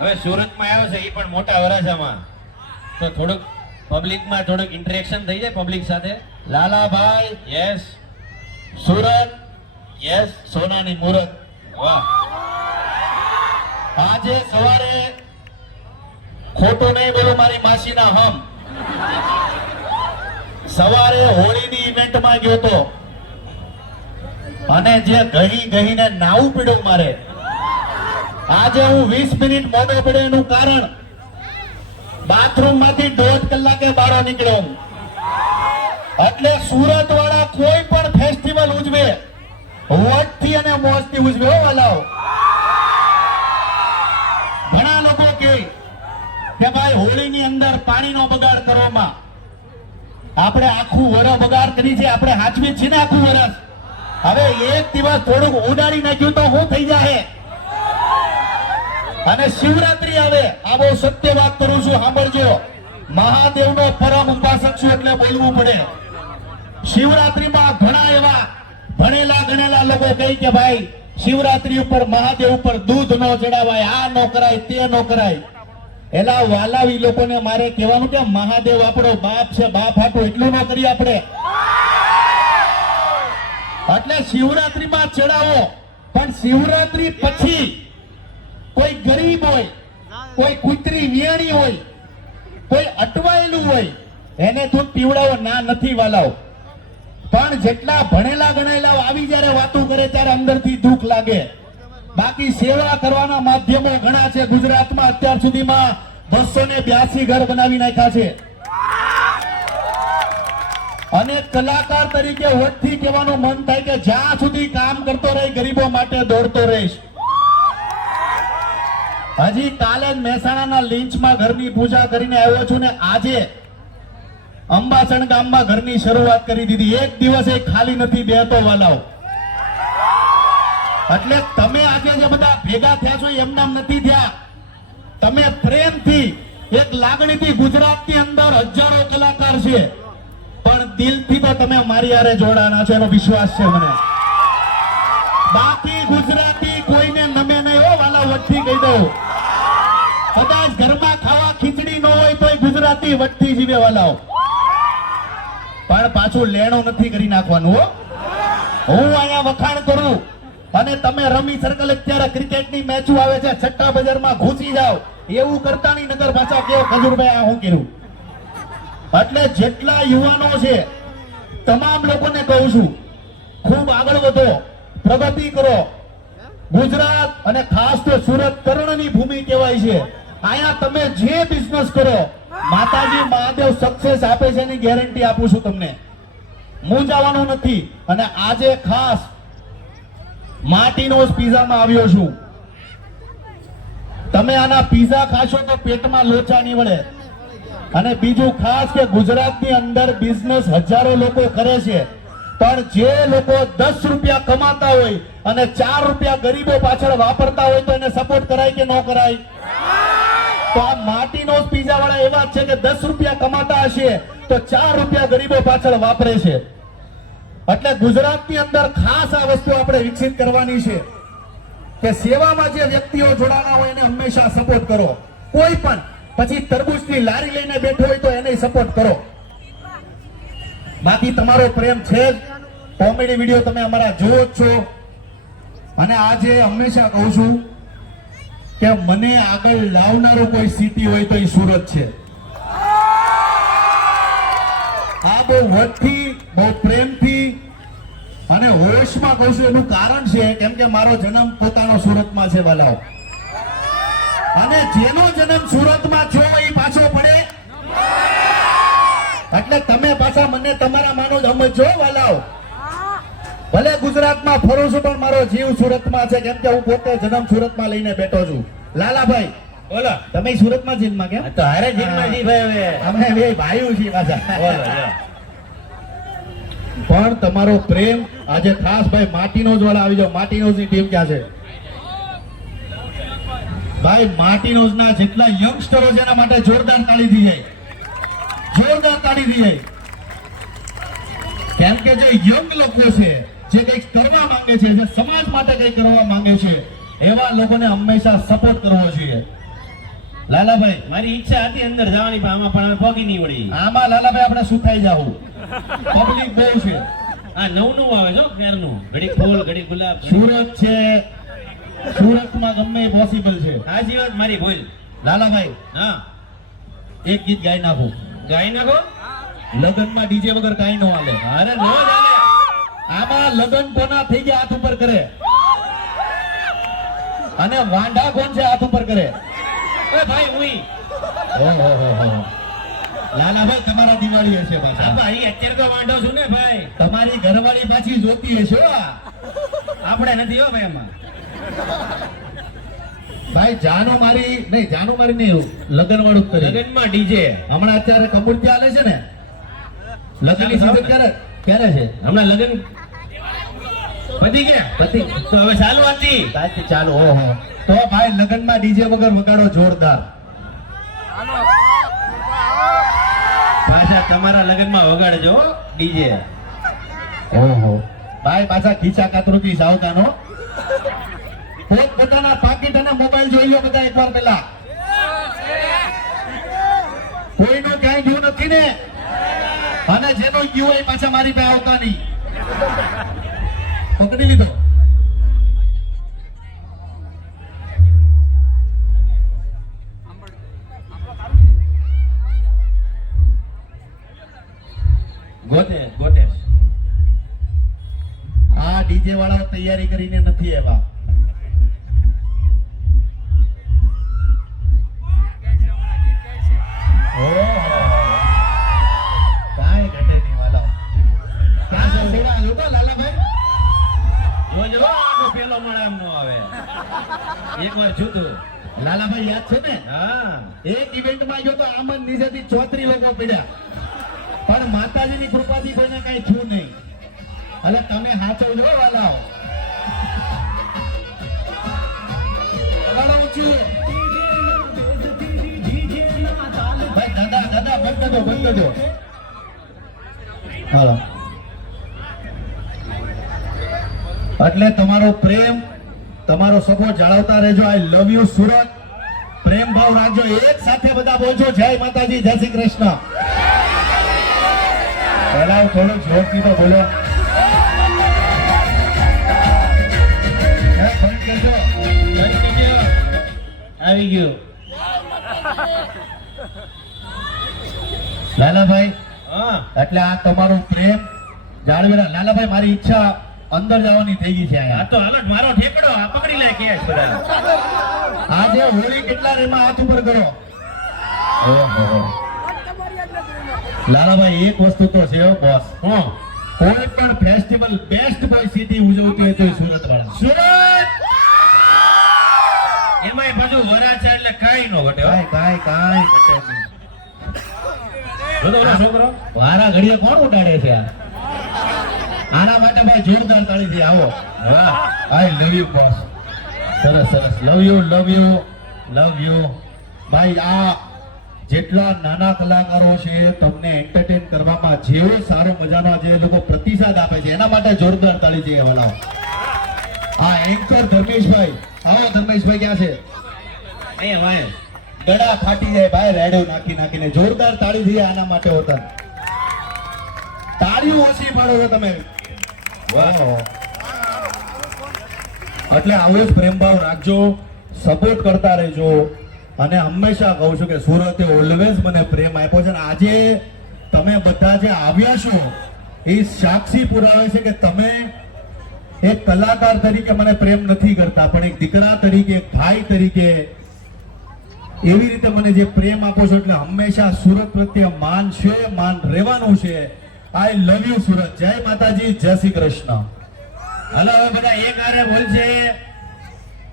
હવે સુરતમાં આવ્યો છે એ પણ મોટા વરાછામાં. તો થોડુંક પબ્લિકમાં થોડુંક ઇન્ટરેક્શન થઈ જાય પબ્લિક સાથે. લાલાભાઈ યસ સુરત યસ સોનાની મુરત. વાહ. આજે સવારે ખોટું નહીં બોલું મારી માસીના હમ. સવારે હોળીની ઇવેન્ટમાં ગયો તો. અને જે ગહી ગહીને નાવું પીડું મારે. આજે હું વીસ મિનિટ મોડો પડ્યો એનું કારણ બાથરૂમમાંથી દોઢ કલાકે બહાર નીકળ્યો. એટલે સુરત વાળા કોઈ પણ ફેસ્ટિવલ ઉજવે, વટથી અને મોજથી ઉજવે હો વાલાઓ. ઘણા લોકો કહે કે ભાઈ હોળીની અંદર પાણીનો બગાડ કરવામાં. આપણે આખું વરસ બગાડ કરી છે, આપણે હાચવી છીએ ને આખું વરસ. હવે એક દિવસ થોડુંક ઉડાડી નાખ્યું તો શું થઈ જાય અને શિવરાત્રી આવે આ બહુ સત્ય વાત કરું છું, સાંભળજો. મહાદેવનો પરમ ઉપાસક છું એટલે બોલવું પડે. શિવરાત્રીમાં ઘણા એવા ભણેલા ગણેલા લોકો કહી કે ભાઈ, શિવરાત્રી ઉપર મહાદેવ ઉપર દૂધ ન ચડાવાય, આ ન કરાય, તે ન કરાય. એલા વાલાવી લોકોને મારે કહેવાનું કે મહાદેવ આપણો બાપ છે, બાપ હાટું એટલું ન કરીએ આપણે. એટલે શિવરાત્રીમાં ચડાવો. પણ શિવરાત્રી પછી કોઈ ગરીબ હોય, કોઈ કૂતરી વિયાણી હોય, કોઈ અટવાયેલું હોય, એને દૂધ પીવડાવો, ના નથી વાલાઓ. પણ જેટલા ભણેલા ગણેલા આવી જયારે વાતો કરે ત્યારે અંદરથી દુઃખ લાગે. બાકી સેવા કરવાના માધ્યમો ઘણા છે ગુજરાતમાં. અત્યાર સુધીમાં બસો ને બ્યાસી ઘર બનાવી નાખ્યા છે. અને કલાકાર તરીકે વટથી કહેવાનું મન થાય કે જ્યાં સુધી કામ કરતો રહી, ગરીબો માટે દોડતો રહીશ. હજી કાલે જ મહેસાણાના લીંચમાં ઘરની પૂજા કરીને આવ્યો છું ને આજે અંબાસણ ગામમાં ઘરની શરૂઆત કરી દીધી. એક દિવસ એ ખાલી નથી બેહતો વાલાઓ. એટલે તમે આજે જે બધા ભેગા થયા છો, એમ નામ નથી થયા. તમે પ્રેમથી એક લાગણીથી ગુજરાતની અંદર હજારો કલાકાર છે. પણ દિલથી તો તમે મારી હારે જોડાના છો, એનો વિશ્વાસ છે મને. બાકી ગુજરાતી કહી દઉં. કદાચ ઘરમાં ખાવા ખીચડી ન હોય તોય ગુજરાતી વટતી જીવે વાલાઓ પણ પાછું લેણું નથી કરી નાખવાનું, હો. હું અહીંયા વખાણ કરું અને તમે રમી સર્કલ અત્યારે ક્રિકેટની મેચો આવે છે, છઠ્ઠા બજારમાં ઘૂસી જાઓ. એવું કરતા ની નગર પાછા કેવો ખજુરભાઈ આ હું કર્યું એટલે જેટલા યુવાનો છે, તમામ લોકોને કહું છું, ખૂબ આગળ વધો, પ્રગતિ કરો. ગુજરાત અને ખાસ તો સુરત કર્ણની ભૂમિ કહેવાય છે. અહીંયા તમે જે બિઝનેસ કરો, માતાજી મહાદેવ સક્સેસ આપે છે એની ગેરંટી આપું છું તમને. મૂંઝાવાનું નથી અને આજે ખાસ માટીનો પીઝામાં આવ્યો છું. તમે આના પીઝા ખાશો તો પેટમાં લોચા નહીં વળે અને બીજું ખાસ કે ગુજરાતની અંદર બિઝનેસ હજારો લોકો કરે છે. પણ જે લોકો દસ રૂપિયા કમાતા હોય અને ચાર રૂપિયા ગરીબો પાછળ વાપરતા હોય તો એને સપોર્ટ કરાય કે ન કરાય? તો આ માટીનો પીઝા વાળા એવા છે કે દસ રૂપિયા કમાતા હશે તો ચાર રૂપિયા ગરીબો પાછળ વાપરે છે. એટલે ગુજરાતની અંદર ખાસ આ વસ્તુ આપણે વિકસિત કરવાની છે કે સેવામાં જે વ્યક્તિઓ જોડાણા હોય એને હંમેશા સપોર્ટ કરો. કોઈ પણ, પછી તરબૂચની લારી લઈને બેઠો હોય તો એને સપોર્ટ કરો. બાકી તમારો પ્રેમ છે જ. કોમેડી વીડિયો તમે અમારા જોવો જ છો. અને આજે હંમેશા કહું છું કે મને આગળ લાવનારું કોઈ સિટી હોય તો એ સુરત છે. આ બહુ વટથી, બહુ પ્રેમથી અને હોશમાં કહું છું એનું કારણ છે કેમ કે મારો જન્મ પોતાનો સુરતમાં છે, વાલાઓ. અને જેનો જન્મ સુરતમાં છો એ પાછો પડે. એટલે તમે પાછા મને તમારા માનો જ સમજો વાલાઓ. ભલે ગુજરાતમાં ફરું છું પણ મારો જીવ સુરતમાં છે. કેમ કે હું પોતે જન્મ સુરતમાં લઈને બેઠો છું. લાલાભાઈ બોલો. તમે સુરતમાં જીમમાં કેમ? તો હારે જીમમાં જી ભાઈ હવે. અમે બે ભાઈઓ છીએ પાછા. બોલો પણ તમારો પ્રેમ આજે ખાસ ભાઈ માટીનોજ વાળા આવી જાવ માટીનો ની ટીમ ક્યાં છે? ભાઈ માટીનો ના જેટલા યંગસ્ટરો છે એના માટે જોરદાર તાળી થઈ જાય જોરદાર તાળી થઈ જાય કેમ કે જે યંગ લોકો છે જે કંઈક કરવા માંગે છે જે સમાજ માટે કંઈક કરવા માંગે છે એવા લોકોને હંમેશા સપોર્ટ કરવો જોઈએ. લાલાભાઈ મારી ઈચ્છા હતી અંદર જવાની પણ આમાં પણ અમે પગી નહીં વળી. આમાં લાલાભાઈ આપણે સુખાઈ જાવું પબ્લિક બહુ છે. આ નવ નવું આવે છો ક્યારનું? ઘડી ફૂલ ઘડી ગુલાબ સુરત છે. સુરતમાં ગમે પોસિબલ છે. સાચી વાત મારી ભૂલ. લાલાભાઈ હા. એક ગીત ગાઈ નાખો. ગાઈ નાખો? લગનમાં ડીજે વગર કાઈ ન હાલે. અરે નો ચાલે આમાં લગન કોના થઈ ગયા હાથ ઉપર કરે? અને વાંઢા કોણ છે હાથ ઉપર કરે? એ ભાઈ હુઈ. લાલાભાઈ તમારા દિવાળી હશે પાછા. ભાઈ અત્યારે તો વાંઢો છું ને ભાઈ. તમારી ઘરવાળી પાછી જોતી હશે. આપણે નથી હો ભાઈ એમાં. ભાઈ જાનુ મારી નહીં જાનુ મારી નહીં લગન વાળું કરી. ડીજે. હમણાં અત્યારે કમૂર્તિ હાલે છે ને. લગ્નની season ક્યારે? ક્યારે છે? હમણાં લગ્ન? પતી ગયા પતિ. તો હવે ચાલુ હતી સાચી ચાલુ ઓહો. તો ભાઈ લગનમાં ડીજે વગર વગાડો જોરદાર. પાછા તમારા લગનમાં વગાડજો ડીજે. ઓહો. ભાઈ પાછા ખીચા કાતરુથી સાવધાનો પોત પોતાના પાકીટ અને મોબાઈલ જોઈ લો બધા એકવાર પેલા કોઈનું ક્યાંય ગયું નથી ને? અને જેનો ગયું એ પાછા મારી પાસે આવતા નહીં પકડી લીધો. ગોતે ગોતે આ ડીજે વાળા તૈયારી કરીને નથી એવા એકવાર જુતું લાલાભાઈ યાદ છે ને? હા. એક ઇવેન્ટમાં ગયો તો આમદ નીચેથી ચોત્રી લોકો પડ્યા. પણ માતાજીની કૃપાથી કોઈને કઈ થયું નહીં. એટલે તમે હાચો જો વાલાઓ. ભાઈ દાદા દાદા બંધ કરજો બંધ કરજો. હાલો. એટલે તમારો પ્રેમ તમારો સપોર્ટ જાળવતા રહેજો. I love you Surat. પ્રેમ ભાવ રાખજો. એક સાથે બધા બોલજો. જય માતાજી જય શ્રી કૃષ્ણ. પહેલા હું થોડુંક જોરથી તો બોલો. આવી ગયો. લાલાભાઈ એટલે આ તમારો પ્રેમ જાળવેલા. લાલાભાઈ મારી ઈચ્છા અંદર જવાની થઈ ગઈ છે આ તો હાલો મારો ઠેકડો આ પકડી લે કે આજે હોળી કેટલા રેમાં હાથ ઉપર કરો? લાલાભાઈ એક વસ્તુ તો છે બોસ હું કોઈ પણ ફેસ્ટિવલ બેસ્ટ બોય સિટી ઉજવતી હોય તો સુરત વાળા સુરત! એમાંય પાછું વરાછા એટલે કઈ નો ઘટે કાઈ કાંઈ કાંઈ ઘટે છોકરો? વારા ઘડીએ કોણ ઉડાડે છે આ? આના માટે ભાઈ જોરદાર તાળી થી આવો આઈ લવ યુ બોસ સરસ સરસ. Love you love you love you ભાઈ, આ જેટલા નાના કલાકારો છે, તમને એન્ટરટેન કરવામાં જેવો સારો મજાનો જે લોકો પ્રતિસાદ આપે છે. એના માટે જોરદાર તાળી છે વલાવ આ એન્કર ધર્મેશભાઈ. આવો, ધર્મેશભાઈ, ક્યાં છે? અહીંયા વાય ગળા ફાટી જાય ભાઈ, રેડો નાખી નાખીને. જોરદાર તાળી થઈ આના માટે હોતા. તાળીઓ ઓછી પાડો છો તમે. એટલે આવો જ પ્રેમભાવ રાખજો સપોર્ટ કરતા રહેજો. અને હંમેશા કહું છું કે સુરતે ઓલવેઝ મને પ્રેમ આપ્યો છે. અને આજે તમે બધા જે આવ્યા છો, એ સાક્ષી પુરાવે છે કે તમે એક કલાકાર તરીકે મને પ્રેમ નથી કરતા, પણ એક દીકરા તરીકે, એક ભાઈ તરીકે એવી રીતે મને જે પ્રેમ આપો છો, એટલે હંમેશા સુરત પ્રત્યે માન છે, માન રહેવાનું છે. આઈ લવ યુ સુરત જય માતાજી જય શ્રી કૃષ્ણ હાલો હવે બધા એક હારે બોલશે.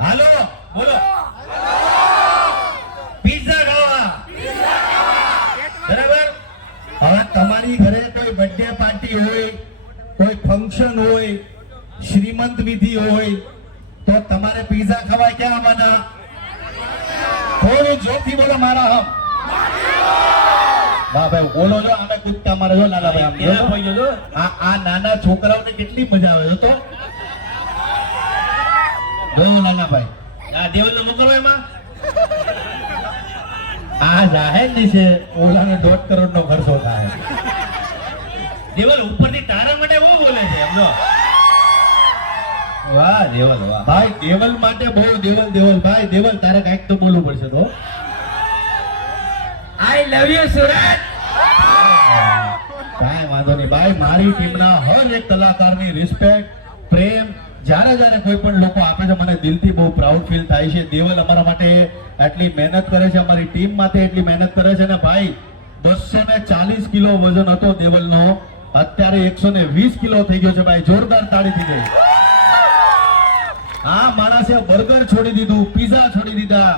હાલો, બોલો. પિઝા ખાવા. બરાબર? હવે તમારી ઘરે કોઈ બર્થડે પાર્ટી હોય, કોઈ ફંક્શન હોય, શ્રીમંત વિધિ હોય, તો તમારે પિઝા ખાવા ક્યાં આવવાના? થોડું જોરથી બોલો મારા હમ. વાહ ભાઈ બોલો છો અમે કૂદકા મારે જો નાના ભાઈ આમ જો. પહોંચ્યો તો? આ આ નાના છોકરાઓને કેટલી મજા આવે તો. જો નાના ભાઈ. આ દેવલનો મોકલો એમાં? જાહેર છે ઓલાને દોઢ કરોડ નો ખર્ચો થાય. દેવલ ઉપરથી તારા માટે બહુ બોલે છે એમનો વાહ દેવલ વાહ. ભાઈ દેવલ માટે બહુ દેવલ દેવલ. ભાઈ દેવલ તારે કંઈક તો બોલવું પડશે તો. આઈ લવ યુ સુરત કાંઈ વાંધો નહીં ભાઈ, મારી ટીમના હર એક કલાકારની રિસ્પેક્ટ પ્રેમ, જ્યારે જ્યારે કોઈ પણ લોકો આપે છે, મને દિલથી બહુ પ્રાઉડ ફીલ થાય છે. દેવલ અમારા માટે આટલી મહેનત કરે છે, અમારી ટીમ માટે એટલી મહેનત કરે છે ને ભાઈ, બસો ને ચાલીસ કિલો વજન હતો દેવલનો. અત્યારે એકસો ને વીસ કિલો થઈ ગયો છે ભાઈ, જોરદાર તાળીથી ગઈ આ માણસે બર્ગર છોડી દીધું પીઝા છોડી દીધા.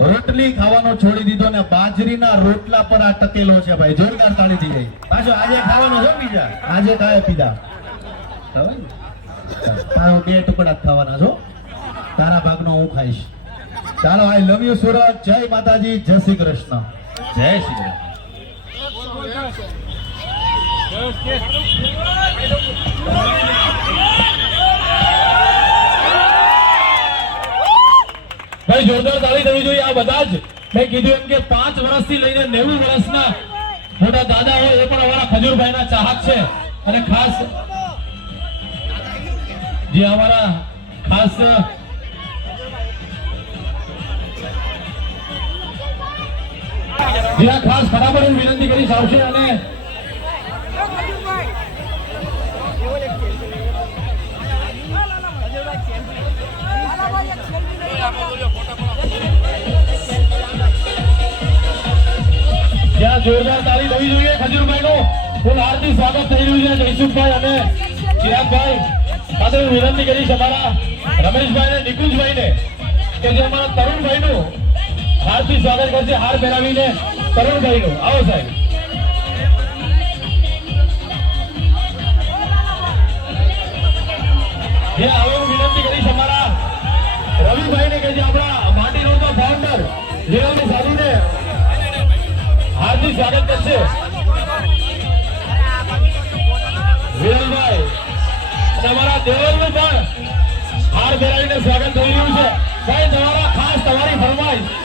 રોટલી ખાવાનો છોડી દીધો ને બાજરીના રોટલા પર આ ટકેલો છે ભાઈ. જોરદાર તાળી દી ગઈ. પાછો આજે ખાવાનો છે બીજા આજે કાય પીધા બે ટુકડા ખાવાના છો. તારા ભાગનો હું ખાઈશ. ચાલો આઈ લવ યુ સુરત જય માતાજી જય શ્રી કૃષ્ણ. જય શ્રી કૃષ્ણ. ભાઈ જોરદાર તાળી થવી જોઈએ આ બધા જ મેં કીધું એમ કે પાંચ વર્ષથી લઈને નેવું વર્ષના મોટા દાદા હોય એ પણ અમારા ખજૂરભાઈના ચાહક છે અને ખાસ જે અમારા ખાસ જેના ખાસ બરાબર હું વિનંતી કરીશ આવશે અને જ્યાં જોરદાર તાળી થવી જોઈએ ખજુરભાઈ નું ફૂલ હાર્દિક સ્વાગત થઈ રહ્યું છે જયસુખભાઈ અને ચિરાગભાઈ. સાથે હું વિનંતી કરીશ અમારા રમેશભાઈ ને નિકુંજભાઈ ને કે જે અમારા તરુણભાઈ નું હાર્દિક સ્વાગત કરશે, હાર પહેરાવીને તરુણભાઈ નું આવો સાહેબ રવિભાઈ ને કે જે આપણા માટી રોડના ફાઉન્ડર લેવાની સાધુને હાર્દિક સ્વાગત કરશે. વિરલભાઈ, તમારા દેવલનું પણ હાર પહેરાવીને સ્વાગત થઈ રહ્યું છે. ભાઈ તમારા ખાસ તમારી ફરમાઈશ.